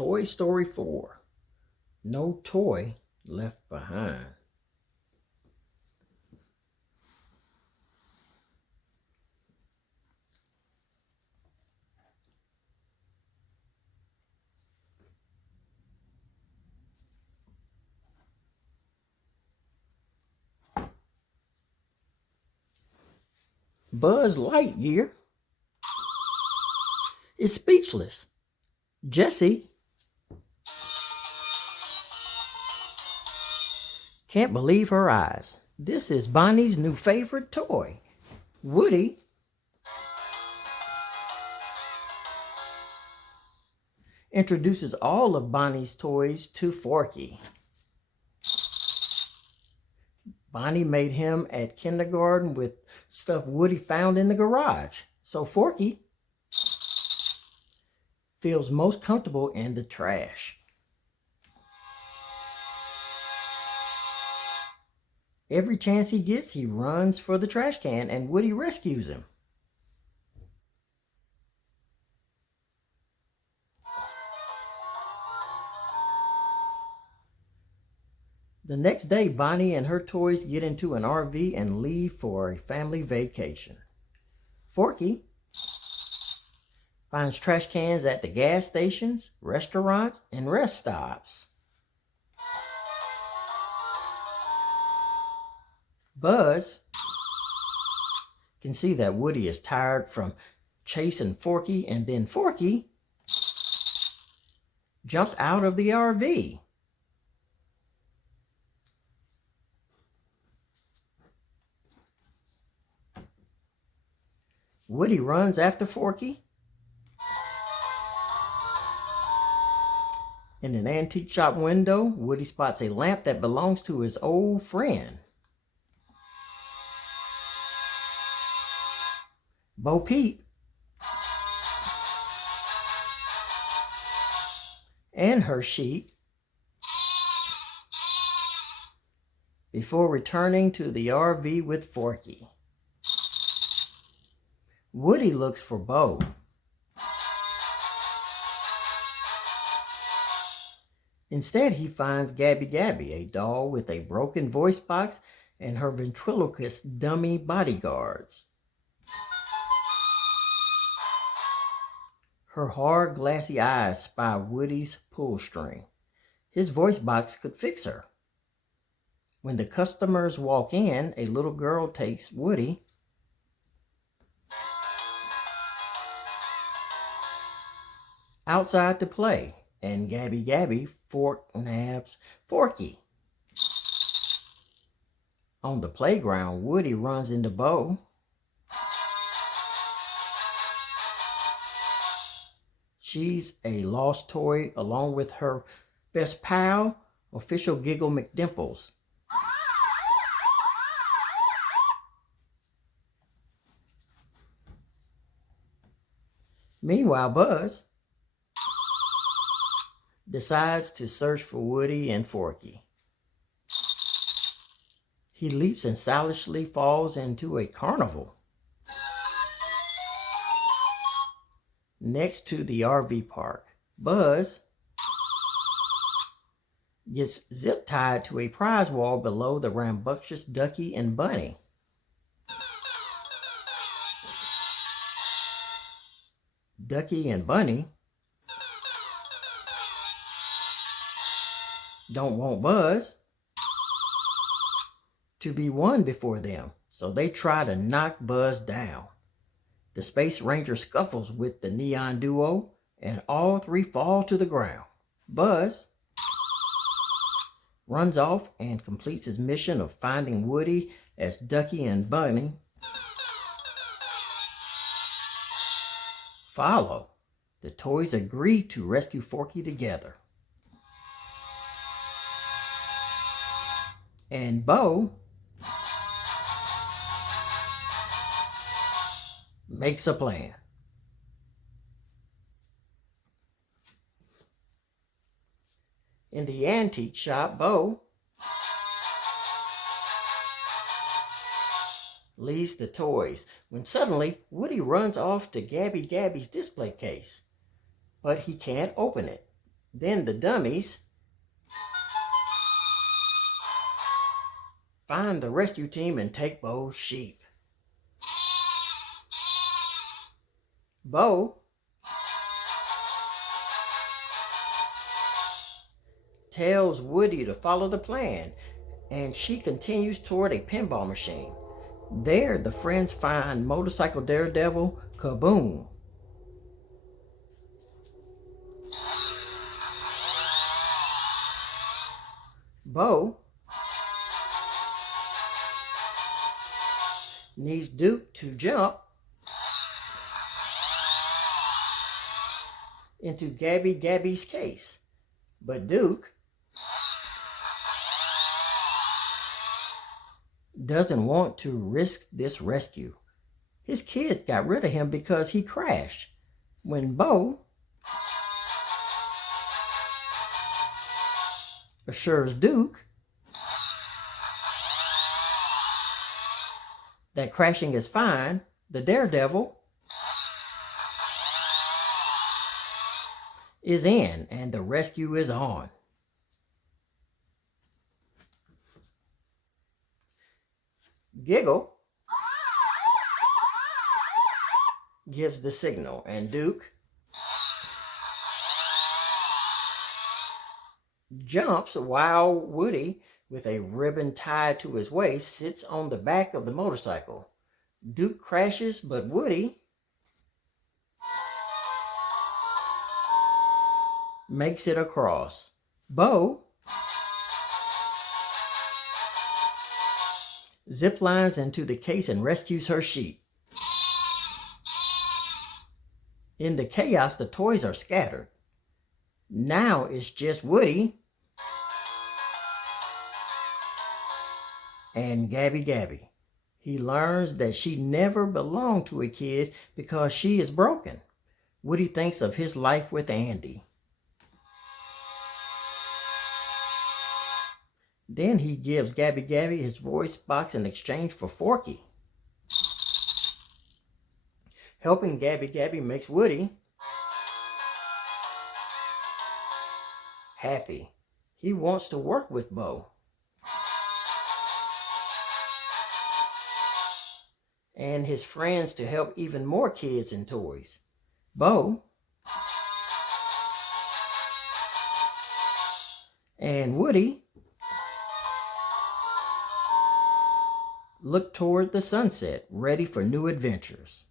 Toy Story 4. No Toy Left Behind. Buzz Lightyear is speechless. Jessie can't believe her eyes. This is Bonnie's new favorite toy. Woody introduces all of Bonnie's toys to Forky. Bonnie made him at kindergarten with stuff Woody found in the garage. So Forky feels most comfortable in the trash. Every chance he gets, he runs for the trash can and Woody rescues him. The next day, Bonnie and her toys get into an RV and leave for a family vacation. Forky finds trash cans at the gas stations, restaurants, and rest stops. Buzz can see that Woody is tired from chasing Forky, and then Forky jumps out of the RV. Woody runs after Forky. In an antique shop window, Woody spots a lamp that belongs to his old friend, Bo Peep, and her sheep, before returning to the RV with Forky. Woody looks for Bo. Instead, he finds Gabby Gabby, a doll with a broken voice box, and her ventriloquist dummy bodyguards. Her hard, glassy eyes spy Woody's pull string. His voice box could fix her. When the customers walk in, a little girl takes Woody outside to play, and Gabby Gabby nabs Forky. On the playground, Woody runs into Bo. She's a lost toy along with her best pal, Official Giggle McDimples. Meanwhile, Buzz decides to search for Woody and Forky. He leaps and stylishly falls into a carnival next to the RV park. Buzz gets zip tied to a prize wall below the rambunctious Ducky and Bunny. Ducky and Bunny don't want Buzz to be won before them, so they try to knock Buzz down. The Space Ranger scuffles with the Neon duo, and all three fall to the ground. Buzz runs off and completes his mission of finding Woody as Ducky and Bunny follow. The toys agree to rescue Forky together. And Bo makes a plan. In the antique shop, Bo leaves the toys when suddenly Woody runs off to Gabby Gabby's display case, but he can't open it. Then the dummies find the rescue team and take Bo's sheep. Bo tells Woody to follow the plan, and she continues toward a pinball machine. There, the friends find Motorcycle Daredevil Kaboom. Bo needs Duke to jump into Gabby's case, but Duke doesn't want to risk this rescue. His kids got rid of him because he crashed. When Bo assures Duke that crashing is fine, the Daredevil is in and the rescue is on. Giggle gives the signal, and Duke jumps while Woody, with a ribbon tied to his waist, sits on the back of the motorcycle. Duke crashes, but Woody makes it across. Bo ziplines into the case and rescues her sheep. In the chaos, the toys are scattered. Now it's just Woody and Gabby. He learns that she never belonged to a kid because she is broken. Woody thinks of his life with Andy. Then he gives Gabby his voice box in exchange for Forky. Helping Gabby makes Woody happy. He wants to work with Bo. And his friends to help even more kids and toys. Bo and Woody look toward the sunset, ready for new adventures.